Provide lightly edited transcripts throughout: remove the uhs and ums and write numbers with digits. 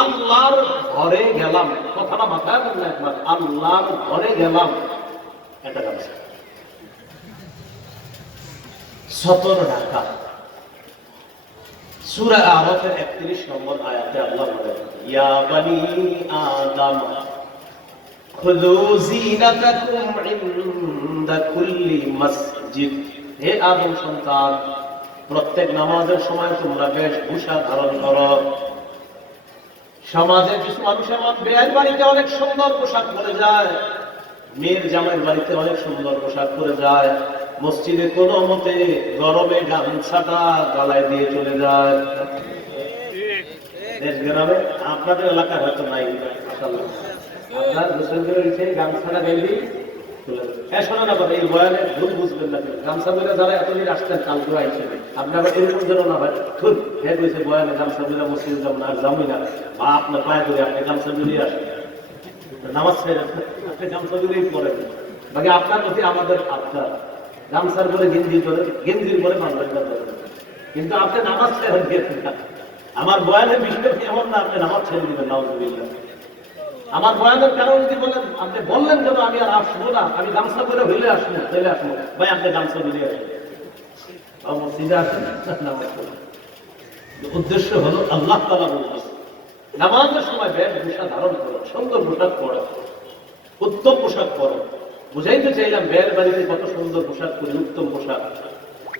আল্লাহর ঘরে গেলাম, কথাটা মাথায় রাখবেন একবার, আল্লাহর ঘরে গেলাম, এটা গামছা। 17 টাকা সূরা আরাফের 31 নম্বর আয়াতে আল্লাহ বলেন, ইয়া বানি আদম খুযু যিনাতাকুম ইনদা কুল্লি মসজিদ। হে আদম সন্তান, প্রত্যেক নামাজের সময় তোমরা বেশভূষা ধারণ করো। সমাজে কিছু মানুষের বিয়ের বাড়িতে অনেক সুন্দর পোশাক পরে যায়, মেয়ের জামাইয়ের বাড়িতে অনেক সুন্দর পোশাক পরে যায়, মসজিদে কোনো মতে গরমে গামছাটা গলায় দিয়ে চলে যায়। দেশ গ্রামে আপনাদের এলাকায় হয়তো নাই, আপনার গোসল করে উঠে গামছাটা গেলি চলে যায়। হ্যাঁ, শোনা না কথা, এই বয়ানে ভুল বুঝবেন না, গামছা বলে যারা এতদিন আসতেন কালকে হিসেবে আপনি আবার এরকম যেন না হয় খুব হ্যাঁ কইছে বয়ানে গামছা বলে মসজিদে যাবো না, আর যাবই না, বা আপনার পায়ে ধরে আপনি গামছা বলেই আসেন, নামাজ ছেড়ে আপনি গামছা বলেই পড়েন। বাকি আপনার প্রতি আমাদের আপনার গামছার পরে গেঞ্জি করে, গেঞ্জির পরে মানবেন না, কিন্তু আপনি নামাজ ছেড়ে দিয়েছেন না। আমার বয়ানের বিষয় এমন না আপনি নামাজ ছেড়ে দিবেন, নাউযুবিল্লাহ। আমার বয়ানের কারণ যদি বলেন, আপনি বললেন কেন আমি আর আসবো না, আমি গামছা করে হইলে আসবো, চলে আসবো, ভাই আপনি গামছা বলে আসেন, মসজিদে আসেন, উদ্দেশ্য হলো আল্লাহ তাআলা বলছেন নামাজের সময় বেশভূষা ধারণ করো, সুন্দর পোশাক পরো, উত্তম পোশাক পরো। বুঝাইতে চাইলাম বের বাড়িতে কত সুন্দর পোশাক পরি, উত্তম পোশাক,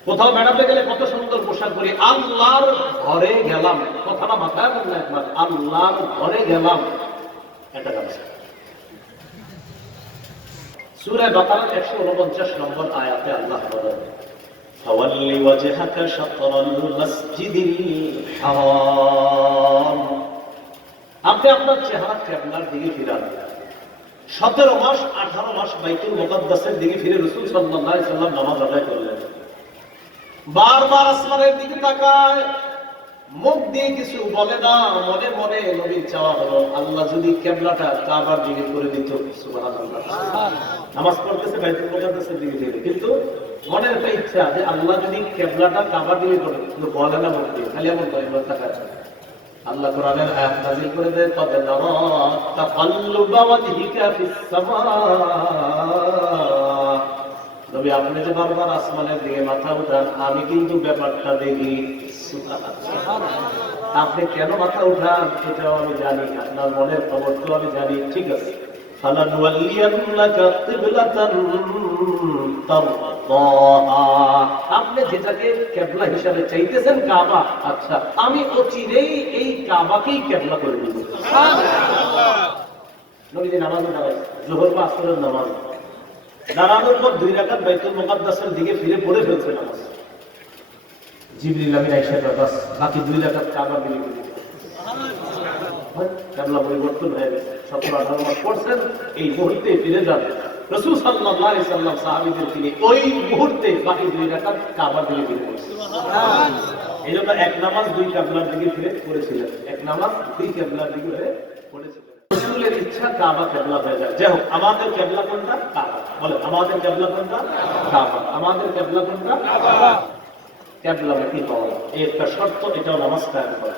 কোথাও বেড়াতে গেলে কত সুন্দর পোশাক পরি, আল্লাহর ঘরে গেলাম, কথাটা মাথায় রাখবেন একবার, আল্লাহর ঘরে গেলাম, এটা গামছা। সূরা বাকারা 149 নম্বর আয়াতে আল্লাহ বলেন, ফাওয়াল্লি ওয়াজহাকা শাতরাল মাসজিদিল হারাম। আপনি আপনার চেহারা কিবলার দিকে ফিরান। 17 মাস 18 মাস বাইতুল মুকাদ্দাসের দিকে ফিরে রাসূল সাল্লাল্লাহু আলাইহি সাল্লাম নামাজ আদায় করলেন। বারবার আসমানের দিকে তাকায়, মুখ দিয়ে কিছু বলে না, মনে মনে নবীর চাওয়া হলো আল্লাহ যদি কিবলাটা কাবার দিকে করে দিত। সুবহানাল্লাহ। নামাজ পড়তেছে বাইতুল মুকাদ্দাসের দিকে ফিরে, কিন্তু মনে একটা ইচ্ছা যে আল্লাহ যদি কিবলাটা কাবার দিকে করে, কিন্তু বলে না মুখ দিয়ে, খালি এমন করে তাকায়। আল্লাহ কোরআনের আয়াত নাযিল করে দেয়, কদ নারা তাকাল্লুবা ওয়াজহিকা ফিস সামা। নবী আপনি যে বারবার আসমানের দিকে মাথা উঠান, আমি কিন্তু ব্যাপারটা দেখি। আপনি কেন মাথা উঠান এটাও আমি জানি, আপনার মনের খবর তো আমি জানি, ঠিক আছে। ফালানুওয়াল্লিয়ান্নাকা কিবলাতান তারদাহা। আপনি যেটাকে কিবলা হিসাবে চাইতেছেন কাবা, আচ্ছা আমি অচিরেই এই কাবাকেই কিবলা করে দেব। সুবহানাল্লাহ। নবী যে নামাজে দাঁড়ায়, যোহর বা আসরের নামাজ দাঁড়ানোর পর 2 রাকাত বাইতুল মুকাদ্দাসের দিকে ফিরে পড়ে ফেলছে নামাজ। জিবরিল আমিন আয়েশা বাস বাকি 2 রাকাত কাবার দিকে ফিরে, সুবহানাল্লাহ, কিবলা পরিবর্তন হয়ে গেছে। 17-18 মাস পড়ছেন, এই মুহূর্তে ফিরে যান। রাসূল সাল্লাল্লাহু আলাইহি সাল্লাম সাহাবীদের তিনি ওই মুহূর্তে বাকি 2 রাকাত কাবার দিকে ফিরে পড়ছেন। সুবহানাল্লাহ। এইজন্য এক নামাজ 2 কিবলার দিকে ফিরে পড়েছিলেন, এক নামাজ 2 কিবলার দিকে ফিরে পড়েছিলেন। রাসূলের ইচ্ছা কাবা কিবলা হয়ে যায়। যাই হোক, আমাদের কিবলা কোনটা? কাবা। বলেন আমাদের কিবলা কোনটা? কাবা। আমাদের কিবলা কোনটা? কাবা। কিবলামুখী হওয়া এর একটা শর্ত, এটাও নামাজ কায়েম করা।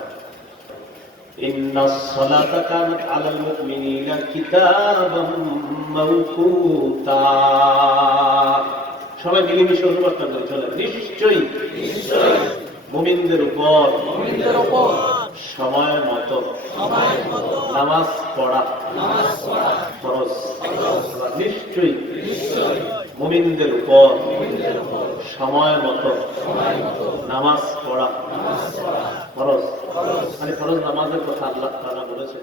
ইন্নাস সালাতা কানাত আলাল মুমিনিনা কিতাবাম মাওকুতা। সবাই মিলেমিশে অনুবাদ করে চলে, নিশ্চয়ই মুমিনদের উপর সময় মতো নামাজ পড়া ফরজ। নিশ্চয়ই মুমিনদের উপর সময় মতো নামাজ পড়া ফরজ। মানে ফরজ নামাজের কথা আল্লাহ তাআলা বলেছেন।